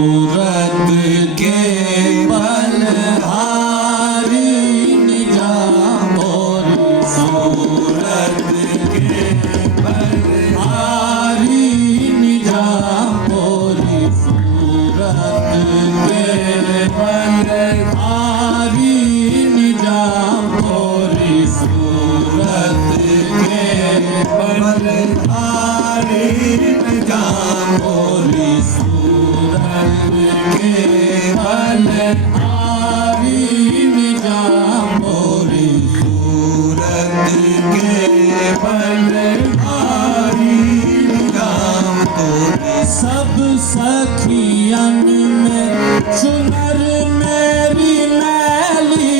सूरत के बलहारी निजाम और सूरत के बलहारी निजाम और सूरत के बलहारी निजाम और सूरत के बलहारी निजाम और सूरत के बलहारी निजाम और सूरत के बलहारी निजाम और सब सखियन में चुनर मेरी मैली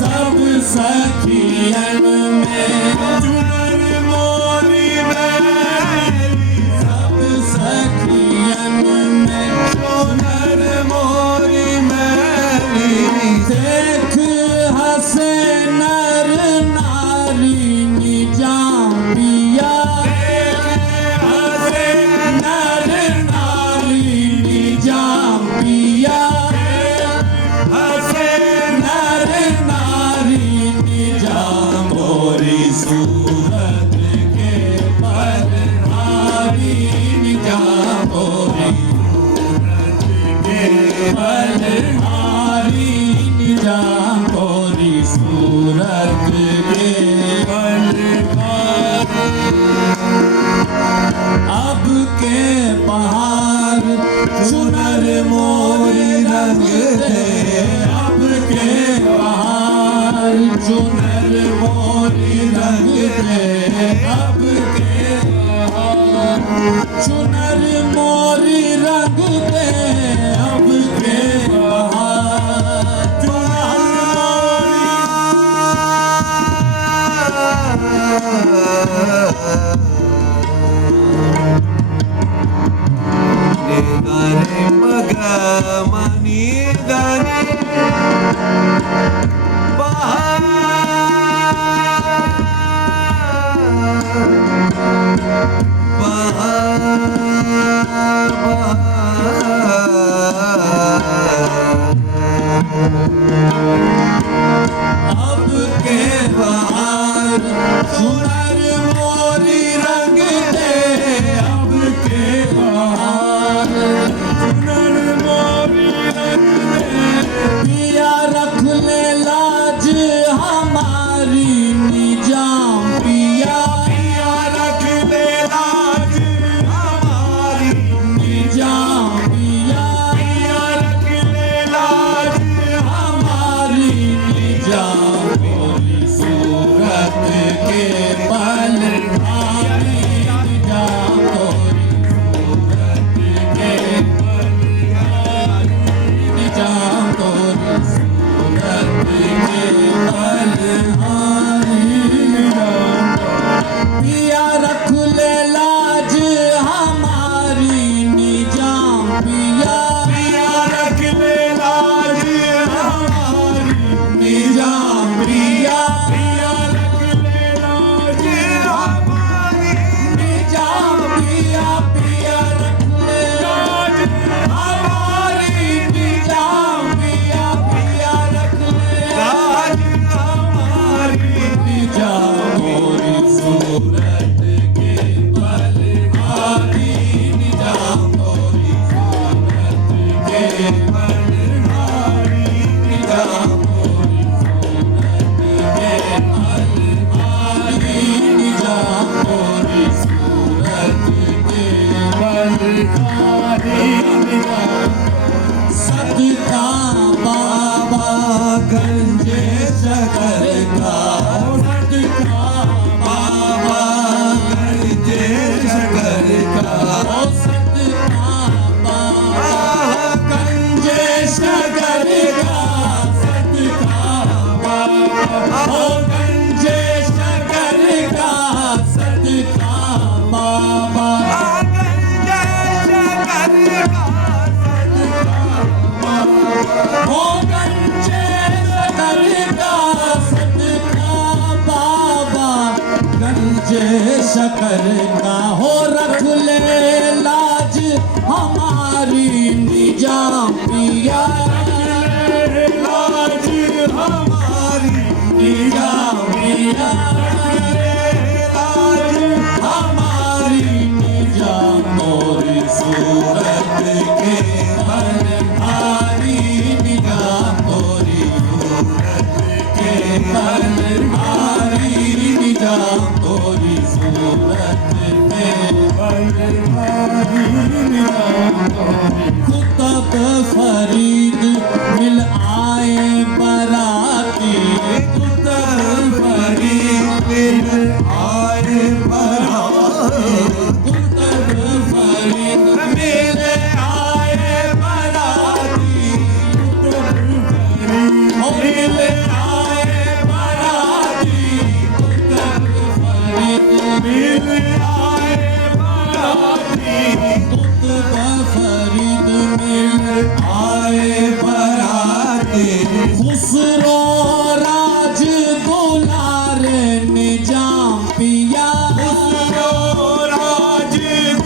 सब सखियन में चुनर मोरी मैली सब सखियन में चुनर मोरी मैली देख हंसे नर नारी निजाम पिया हंसे नर नारी निजाम पिया हंसे नर नारी निजाम मोरी सूरत के बलहारी निजाम मोरी सूरत के बलहारी निजाम मोरी सूरत के अब के पहाड़ चुनर मोरी रंग दे अब के पहाड़ चुनर मोरी रंग दे अब के पहाड़ चुनर मोरी रंग दे अब के पहाड़ चुनर Dani magamani dani अब के बहार चुनर मोरी रंग दे अब के बहार चुनर मोरी रंग दे पिया रख ले लाज हमारी निजाम पिया पिया रख ले लाज हमारी निजाम पिया पिया रख ले लाज हमारी निजाम मोरी सूरत के बलहारी निजाम मोरी सूरत के बलहारी निजाम मोरी सूरत के बलहारी निजाम पिया रख ले लाज हमारी निजाम पिया पिया रख ले लाज हमारी निजाम पिया पिया रख ले लाज हमारी निजाम पिया पिया रख ले लाज हमारी निजाम पिया पिया रख ले लाज हमारी निजाम मोरी सूरत के बलहारी निजाम मोरी सूरत के बलहारी निजाम मोरी सूरत के बलहारी निजाम मोरी सूरत के बलहारी निजाम सदका बाबा गंजे शकर का सदका बाबा गंजे शकर का सदका बाबा गंजे शकर का सदका बाबा गंजे शकर का सदका बाबा हो गंजे शकर का सदका बाबा गंजे शकर का हो रख ले लाज हमारी निजाम पिया लाज हमारी निजाम पिया लाज हमारी निजाम मोरी सूरत के बनहारी निजाम मोरी सूरत के बनहारी निजाम मोरी सूरत के कुतब फरीद मिल आए बराती कुतब फरीद मिल आए बराती कुतब फरीद मिल आए बराती मिल आए बराती कुतब फरीद मिल आए बराती कुतब फरीद मिल आए बराती खुसरो राज दुलारे निजाम पिया खुसरो राज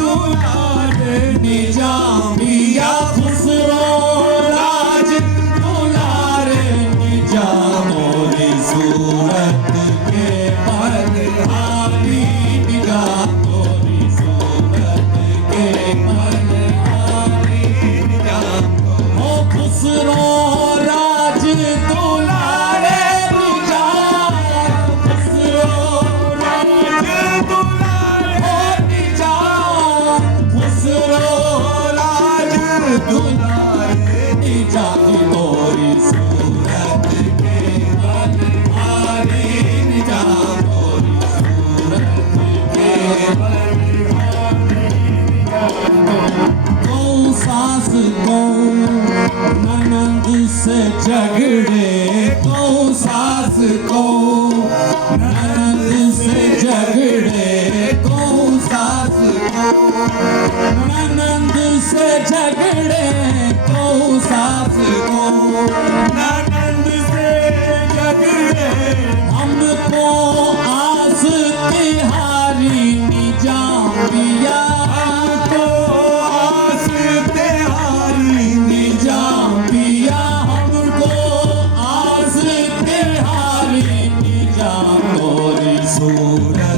दुलारे निजाम पिया खुसरो राज दुलारे निजाम मोरी सूरत के बनहारी निजाम मोरी सूरत के बनहारी ओ खुसरो राज दुलारे निजाम खुसरो राज दुलारे निजाम खुसरो राज दुलारे निजाम मोरी सूरत के बनहारी निजाम मोरी सूरत के कौ सास कौ ननंद से झगड़े कौ सास कौ ननंद से झगड़े कौ सास कौ ननंद से झगड़े कौ सास कौ ननंद से झगड़े हमको आस तिहारी निजाम पिया हमको आस तिहारी निजाम पिया हमको आस तिहारी निजाम मोरी सूरत